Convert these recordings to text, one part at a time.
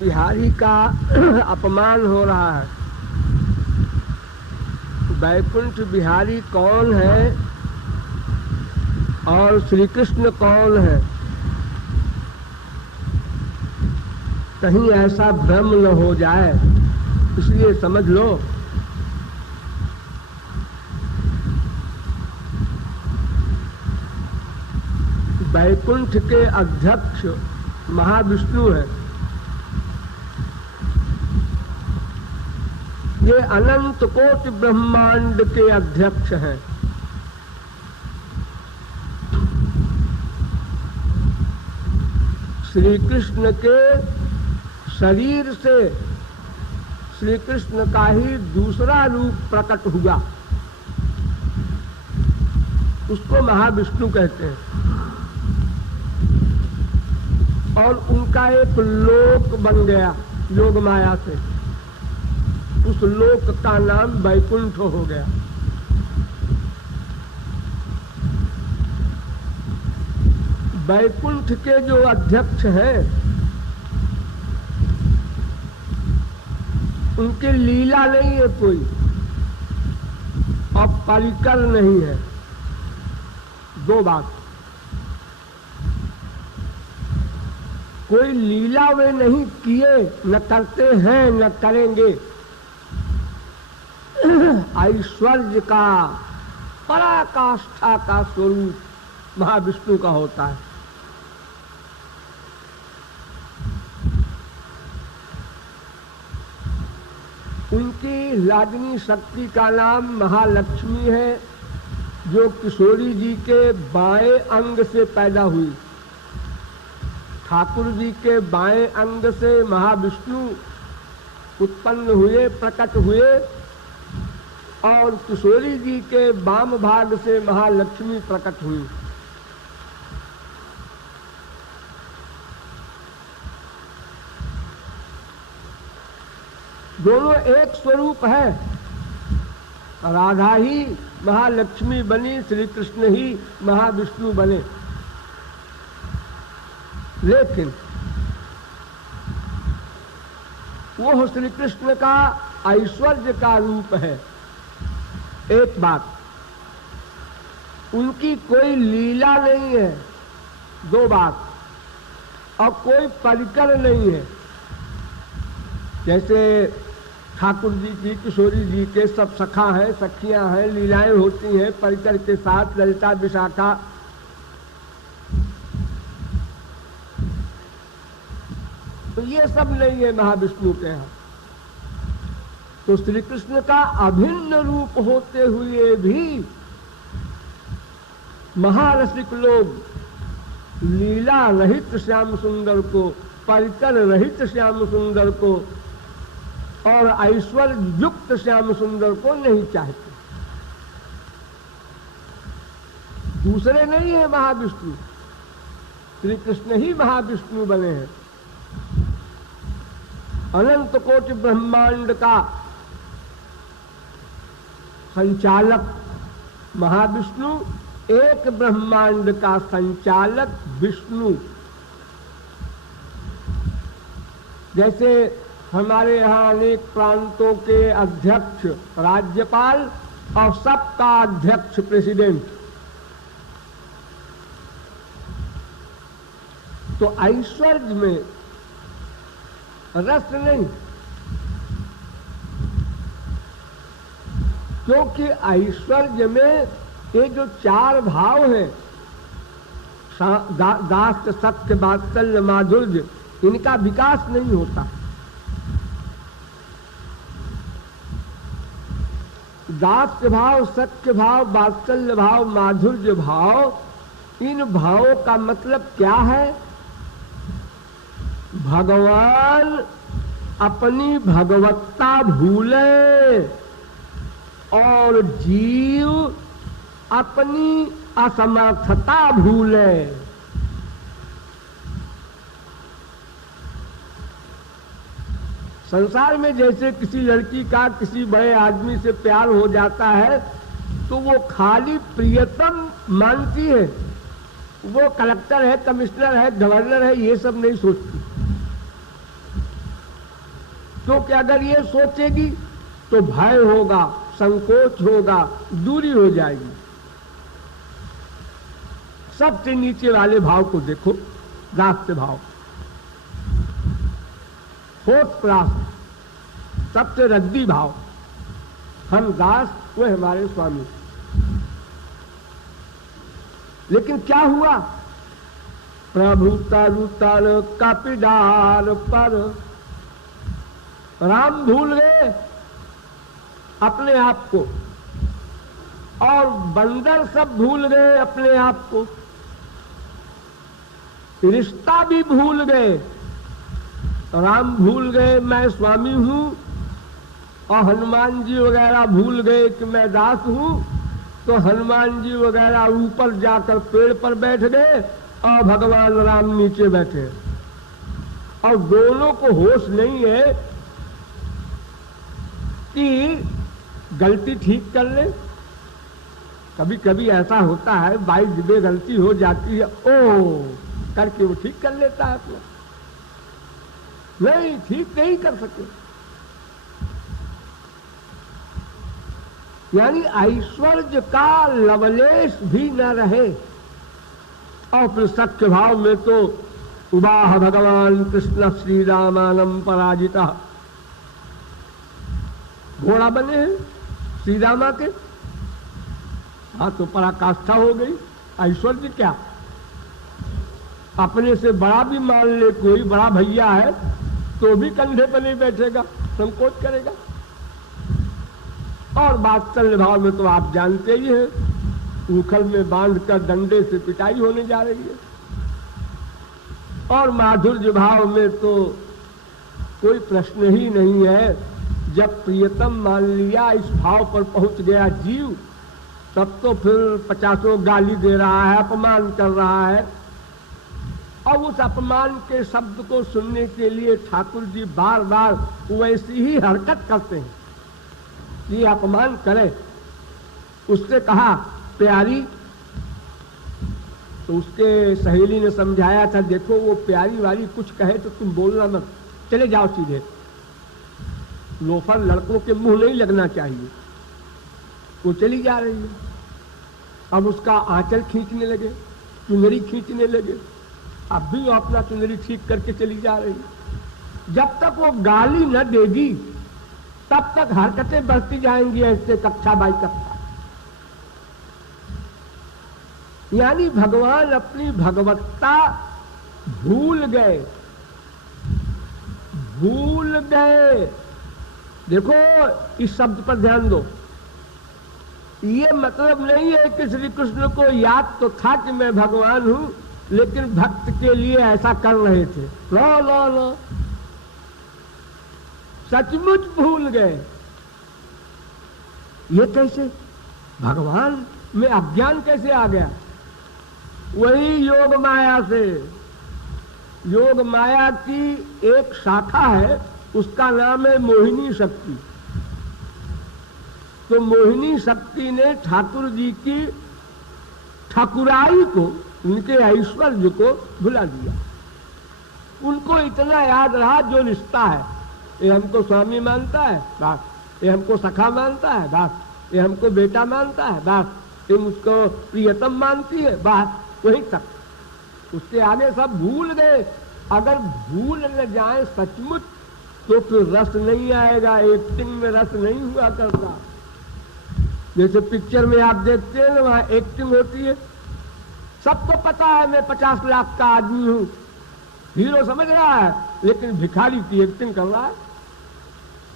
बिहारी का अपमान हो रहा है। वैकुंठ बिहारी कौन है और श्री कृष्ण कौन है, कहीं ऐसा भ्रम न हो जाए, इसलिए समझ लो। वैकुंठ के अध्यक्ष महाविष्णु है। ये अनंत कोटि ब्रह्मांड के अध्यक्ष हैं। श्री कृष्ण के शरीर से श्री कृष्ण का ही दूसरा रूप प्रकट हुआ, उसको महाविष्णु कहते हैं। और उनका एक लोक बन गया योग माया से, उस लोक का नाम वैकुंठ हो गया। वैकुंठ के जो अध्यक्ष हैं उनकी लीला नहीं है कोई, और परिकर नहीं है। दो बात, कोई लीला वे नहीं किए, न करते हैं, न करेंगे। ऐश्वर्य का पराकाष्ठा का स्वरूप महाविष्णु का होता है। उनकी लाडली शक्ति का नाम महालक्ष्मी है, जो किशोरी जी के बाएं अंग से पैदा हुई। ठाकुर जी के बाएं अंग से महाविष्णु उत्पन्न हुए, प्रकट हुए, और किशोरी जी के वाम भाग से महालक्ष्मी प्रकट हुई। दोनों एक स्वरूप है। राधा ही महालक्ष्मी बनी, श्री कृष्ण ही महाविष्णु बने। लेकिन वो श्री कृष्ण का ऐश्वर्य का रूप है। एक बात, उनकी कोई लीला नहीं है। दो बात, और कोई परिकर नहीं है। जैसे ठाकुर जी की, किशोरी जी के सब सखा हैं, सखियां हैं, लीलाएं होती हैं परिकर के साथ, ललिता विशाखा। तो ये सब नहीं है महाविष्णु के यहाँ। तो श्री कृष्ण का अभिन्न रूप होते हुए भी महारसिक लोग लीला रहित श्याम सुंदर को, परिकर रहित श्याम सुंदर को और ऐश्वर्य युक्त श्याम सुंदर को नहीं चाहते। दूसरे नहीं है महाविष्णु, श्री कृष्ण ही महाविष्णु बने हैं। अनंत कोटि ब्रह्मांड का संचालक महाविष्णु, एक ब्रह्मांड का संचालक विष्णु। जैसे हमारे यहाँ अनेक प्रांतों के अध्यक्ष राज्यपाल और सबका अध्यक्ष प्रेसिडेंट, तो ऐश्वर्य में रस नहीं, क्योंकि ऐश्वर्य में ये जो चार भाव हैं, दास्य सत्य वात्सल्य माधुर्य, इनका विकास नहीं होता। दास्य भाव, सत्य भाव, वात्सल्य भाव, माधुर्य भाव, इन भावों का मतलब क्या है? भगवान अपनी भगवत्ता भूले और जीव अपनी असमर्थता भूले। संसार में जैसे किसी लड़की का किसी बड़े आदमी से प्यार हो जाता है तो वो खाली प्रियतम मानती है, वो कलेक्टर है, कमिश्नर है, गवर्नर है, ये सब नहीं सोचती। क्योंकि अगर ये सोचेगी तो भय होगा, संकोच होगा, दूरी हो जाएगी। सबसे नीचे वाले भाव को देखो, दास्य भाव, फोर्थ क्लास, सबसे रद्दी भाव। हम दास, वो हमारे स्वामी। लेकिन क्या हुआ? प्रभु तरु तर कपिडार पर, राम भूल गए अपने आप को और बंदर सब भूल गए अपने आप को, रिश्ता भी भूल गए। राम भूल गए मैं स्वामी हूं, और हनुमान जी वगैरह भूल गए कि मैं दास हूं। तो हनुमान जी वगैरह ऊपर जाकर पेड़ पर बैठ गए और भगवान राम नीचे बैठे, और दोनों को होश नहीं है कि गलती ठीक कर ले। कभी कभी ऐसा होता है, बाई जिबे गलती हो जाती है, ओ करके वो ठीक कर लेता है अपना। नहीं, ठीक नहीं कर सके। यानी ऐश्वर्य का लवलेश भी न रहे। और फिर सत्य भाव में तो उबाह भगवान कृष्ण श्री रामानम पराजिता, घोड़ा बने हैं श्री रामा के। हाँ, तो पराकाष्ठा हो गई। ऐश्वर्य क्या? अपने से बड़ा भी मान ले, कोई बड़ा भैया है तो भी कंधे पर नहीं बैठेगा, संकोच करेगा। और वात्सल्य भाव में तो आप जानते ही हैं, उखल में बांधकर डंडे से पिटाई होने जा रही है। और माधुर्य भाव में तो कोई प्रश्न ही नहीं है। जब प्रियतम मान लिया, इस भाव पर पहुंच गया जीव, तब तो फिर 50 गाली दे रहा है, अपमान कर रहा है। और उस अपमान के शब्द को सुनने के लिए ठाकुर जी बार बार वैसी ही हरकत करते हैं, ये अपमान करे। उससे कहा प्यारी, तो उसके सहेली ने समझाया था, देखो वो प्यारी वाली कुछ कहे तो तुम बोलना मत, चले जाओ सीधे। लोफर लड़कों के मुंह नहीं लगना चाहिए। वो चली जा रही है। अब उसका आंचल खींचने लगे, चुनरी खींचने लगे। अब भी वो अपना चुनरी ठीक करके चली जा रही है। जब तक वो गाली न देगी तब तक हरकतें बढ़ती जाएंगी, ऐसे कक्षा बाई कक्षा। यानी भगवान अपनी भगवत्ता भूल गए, भूल गए। देखो इस शब्द पर ध्यान दो। ये मतलब नहीं है कि श्री कृष्ण को याद तो था कि मैं भगवान हूं, लेकिन भक्त के लिए ऐसा कर रहे थे। लो लो लो, सचमुच भूल गए। ये कैसे? भगवान में अज्ञान कैसे आ गया? वही योग माया से। योग माया की एक शाखा है, उसका नाम है मोहिनी शक्ति। तो मोहिनी शक्ति ने ठाकुर जी की ठाकुराई को, उनके ऐश्वर्य को भुला दिया। उनको इतना याद रहा जो रिश्ता है, ये हमको स्वामी मानता है बस, ये हमको सखा मानता है बस, ये हमको बेटा मानता है बस, ये मुझको प्रियतम मानती है बस, वहीं तक। उसके आगे सब भूल गए। अगर भूल न जाए सचमुच तो फिर रस नहीं आएगा, एक्टिंग में रस नहीं हुआ करता। जैसे पिक्चर में आप देखते हैं ना, वहां एक्टिंग होती है। सबको पता है मैं 50 लाख का आदमी हूं, हीरो समझ रहा है, लेकिन भिखारी की एक्टिंग कर रहा है।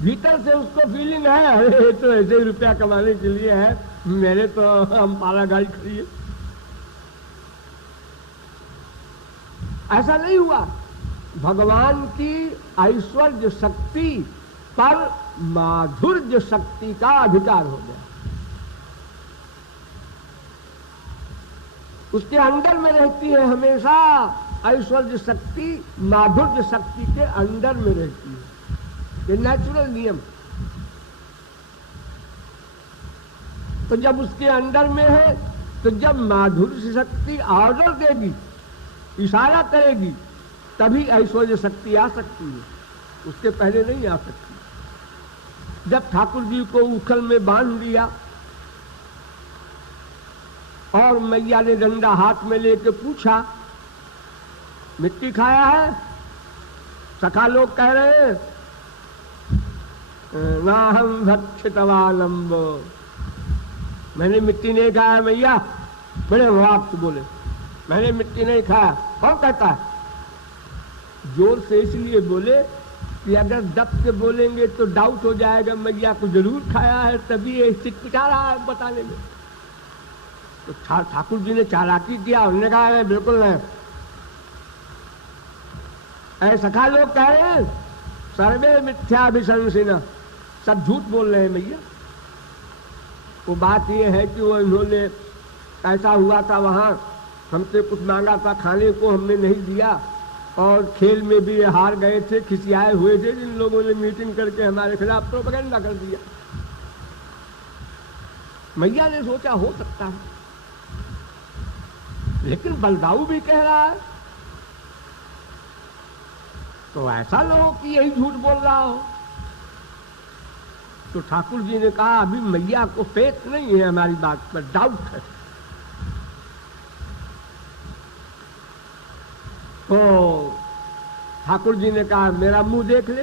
भीतर से उसको फीलिंग है, अरे तो ऐसे ही रुपया कमाने के लिए है, मेरे तो हम पाला गाड़ी खड़ी है। ऐसा नहीं हुआ। भगवान की ऐश्वर्य शक्ति पर माधुर्य शक्ति का अधिकार हो गया। उसके अंदर में रहती है हमेशा ऐश्वर्य शक्ति, माधुर्य शक्ति के अंदर में रहती है। ये नेचुरल नियम। तो जब उसके अंदर में है, तो जब माधुर्य शक्ति ऑर्डर देगी, इशारा करेगी, तभी ऐश्वर्य शक्ति आ सकती है। उसके पहले नहीं आ सकती। जब ठाकुर जी को उखल में बांध दिया और मैया ने डंडा हाथ में लेके पूछा, मिट्टी खाया है? सखा लोग कह रहे हैं, नाहम भक्षितवानंब, मैंने मिट्टी नहीं खाया मैया। बड़े भाव से बोले, मैंने मिट्टी नहीं खाया। कौन कहता है? जोर से इसलिए बोले कि अगर दब के बोलेंगे तो डाउट हो जाएगा, मैया को जरूर खाया है, तभी ये चिटपिटा रहा है बताने में। तो ठाकुर जी ने चालाकी किया, उन्होंने कहा है बिल्कुल नहीं। ऐसा सखा लोग कह रहे हैं सर्वे मिथ्याभिशंसिन, सब झूठ बोल रहे हैं मैया। वो बात ये है कि वो इन्होंने ऐसा हुआ था, वहां हमसे कुछ मांगा था खाने को, हमने नहीं दिया, और खेल में भी हार गए थे, खिसियाए हुए थे, जिन लोगों ने मीटिंग करके हमारे खिलाफ प्रोपेगेंडा कर दिया। मैया ने सोचा हो सकता है, लेकिन बलदाऊ भी कह रहा है, तो ऐसा ना हो कि यही झूठ बोल रहा हो। तो ठाकुर जी ने कहा अभी मैया को फेथ नहीं है हमारी बात पर, डाउट है। तो ठाकुर जी ने कहा मेरा मुंह देख ले।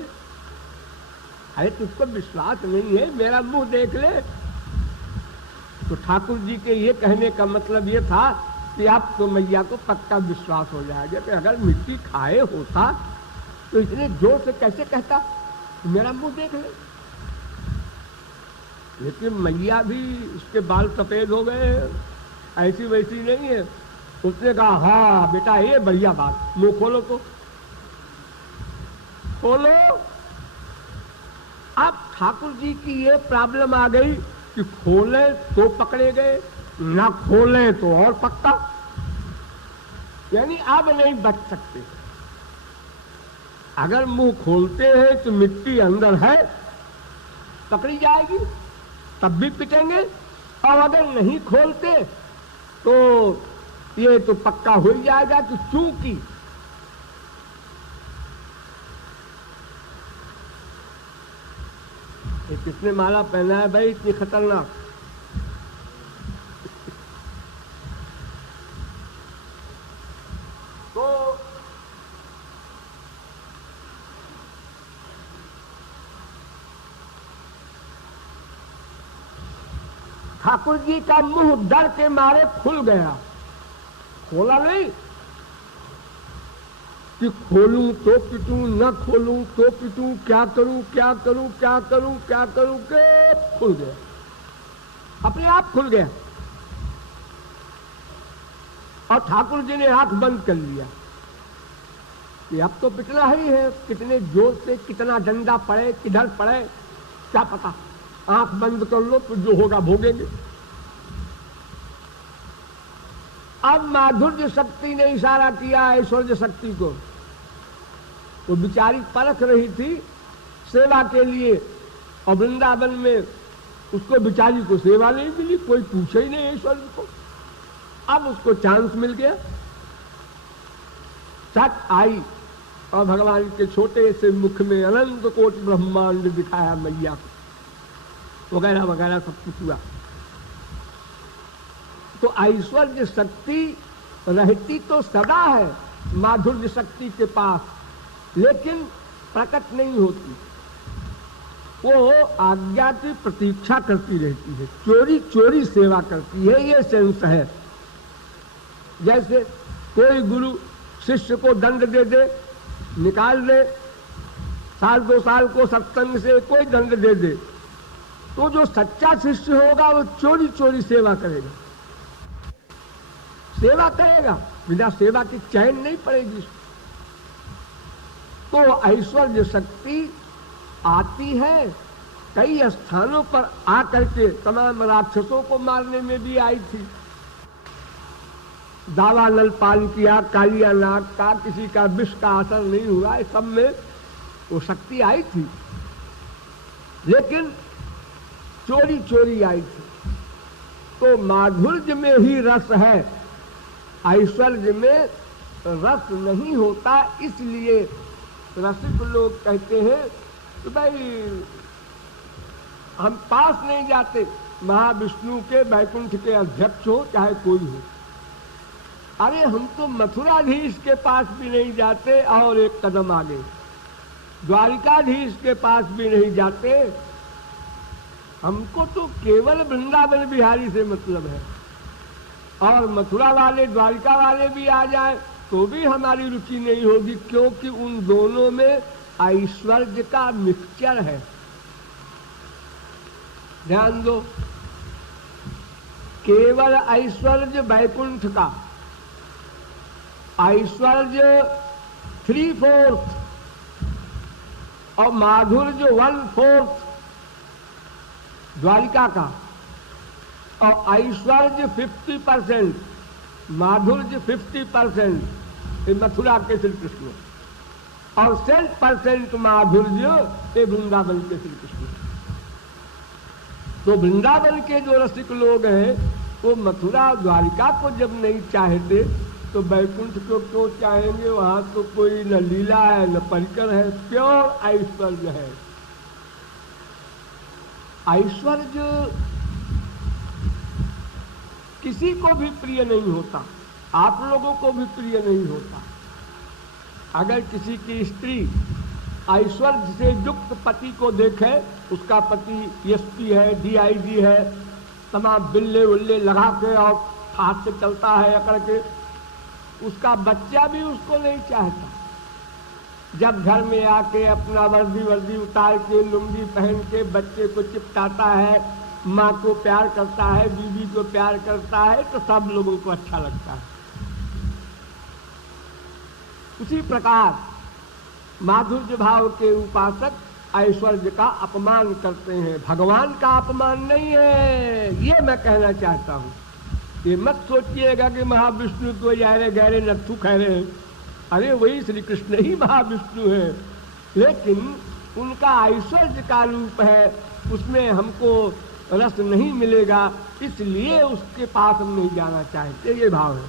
अरे तुझको विश्वास नहीं है, मेरा मुंह देख ले। तो ठाकुर जी के ये कहने का मतलब ये था कि आप तो मैया को पक्का विश्वास हो जाएगा कि अगर मिट्टी खाए होता तो इतने जोर से कैसे कहता मेरा मुंह देख ले। लेकिन मैया भी उसके बाल सफेद हो गए, ऐसी वैसी नहीं है। उसने कहा हाँ बेटा ये बढ़िया बात, मुंह खोलो तो खोलो। अब ठाकुर जी की ये प्रॉब्लम आ गई कि खोले तो पकड़े गए, ना खोले तो और पक्का, यानी अब नहीं बच सकते। अगर मुंह खोलते हैं तो मिट्टी अंदर है, पकड़ी जाएगी, तब भी पिटेंगे, और अगर नहीं खोलते तो ये तो पक्का हो ही जाएगा कि चूंकि ये किसने माला पहना है भाई इतनी खतरनाक? तो ठाकुर जी का मुंह डर के मारे खुल गया, खोला नहीं कि खोलूं तो पिटूं, न खोलूं तो पिटूं, क्या करूं क्या करूं क्या करूं क्या करूं के खुल गया, अपने आप खुल गया। और ठाकुर जी ने आंख बंद कर लिया कि अब तो पिटना ही है, कितने जोर से कितना डंडा पड़े किधर पड़े क्या पता, आंख बंद कर लो तो जो होगा भोगेंगे। अब माधुर्य शक्ति ने इशारा किया ऐश्वर्य शक्ति को, वो बेचारी परख रही थी सेवा के लिए, और वृंदावन में उसको बेचारी को सेवा नहीं मिली, कोई पूछे ही नहीं ऐश्वर्य को। अब उसको चांस मिल गया, सच आई और भगवान के छोटे से मुख में अनंत कोटि ब्रह्मांड दिखाया मैया को, वगैरह वगैरह सब कुछ हुआ। तो ऐश्वर्य शक्ति रहती तो सदा है माधुर्य शक्ति के पास, लेकिन प्रकट नहीं होती, वो आज्ञा की प्रतीक्षा करती रहती है, चोरी चोरी सेवा करती है, ये सेंस है। जैसे कोई गुरु शिष्य को दंड दे दे, निकाल दे, साल 2 साल को सत्संग से कोई दंड दे दे, तो जो सच्चा शिष्य होगा वो चोरी चोरी सेवा करेगा, सेवा करेगा, बिना सेवा की चैन नहीं पड़ेगी। तो ऐश्वर्य शक्ति आती है, कई स्थानों पर आकर के तमाम राक्षसों को मारने में भी आई थी। दावानल पान किया, कालिया नाग का, किसी का विष का असर नहीं हुआ, इस सब में वो शक्ति आई थी, लेकिन चोरी चोरी आई थी। तो माधुर्य में ही रस है, ऐश्वर्य में रस नहीं होता, इसलिए रसिक लोग कहते हैं तो भाई हम पास नहीं जाते महाविष्णु के, वैकुंठ के अध्यक्ष हो चाहे कोई हो। अरे हम तो मथुराधीश के पास भी नहीं जाते और एक कदम आगे द्वारिकाधीश के पास भी नहीं जाते। हमको तो केवल वृंदावन बिहारी से मतलब है, और मथुरा वाले द्वारिका वाले भी आ जाए तो भी हमारी रुचि नहीं होगी, क्योंकि उन दोनों में ऐश्वर्य का मिक्सचर है। ध्यान दो, केवल ऐश्वर्य वैकुंठ का, ऐश्वर्य 3/4 और माधुर्य 1/4 द्वारिका का, और ऐश्वर्य 50%, माधुर्य 50% ये मथुरा के श्री कृष्ण, और 100% माधुर्य ये वृंदावन के श्री कृष्ण। तो वृंदावन के जो रसिक लोग हैं वो मथुरा द्वारिका को जब नहीं चाहते तो वैकुंठ को क्यों चाहेंगे? वहां तो कोई न लीला है न परिकर है, प्योर ऐश्वर्य है। ऐश्वर्य किसी को भी प्रिय नहीं होता, आप लोगों को भी प्रिय नहीं होता। अगर किसी की स्त्री ऐश्वर्य से युक्त पति को देखे, उसका पति एसपी है, डीआईजी है, तमाम बिल्ले उल्ले लगा के और हाथ से चलता है अकड़ के, उसका बच्चा भी उसको नहीं चाहता। जब घर में आके अपना वर्दी उतार के लुंगी पहन के बच्चे को चिपटाता है, माँ को प्यार करता है, बीवी को प्यार करता है, तो सब लोगों को अच्छा लगता है। उसी प्रकार माधुर्य भाव के उपासक ऐश्वर्य का अपमान करते हैं, भगवान का अपमान नहीं है, ये मैं कहना चाहता हूँ। ये मत सोचिएगा कि महाविष्णु को यारे गहरे नत्थु कह रहे हैं। अरे वही श्री कृष्ण ही महाविष्णु है, लेकिन उनका ऐश्वर्य का रूप है, उसमें हमको रस नहीं मिलेगा, इसलिए उसके पास हम नहीं जाना चाहते, ये भाव है।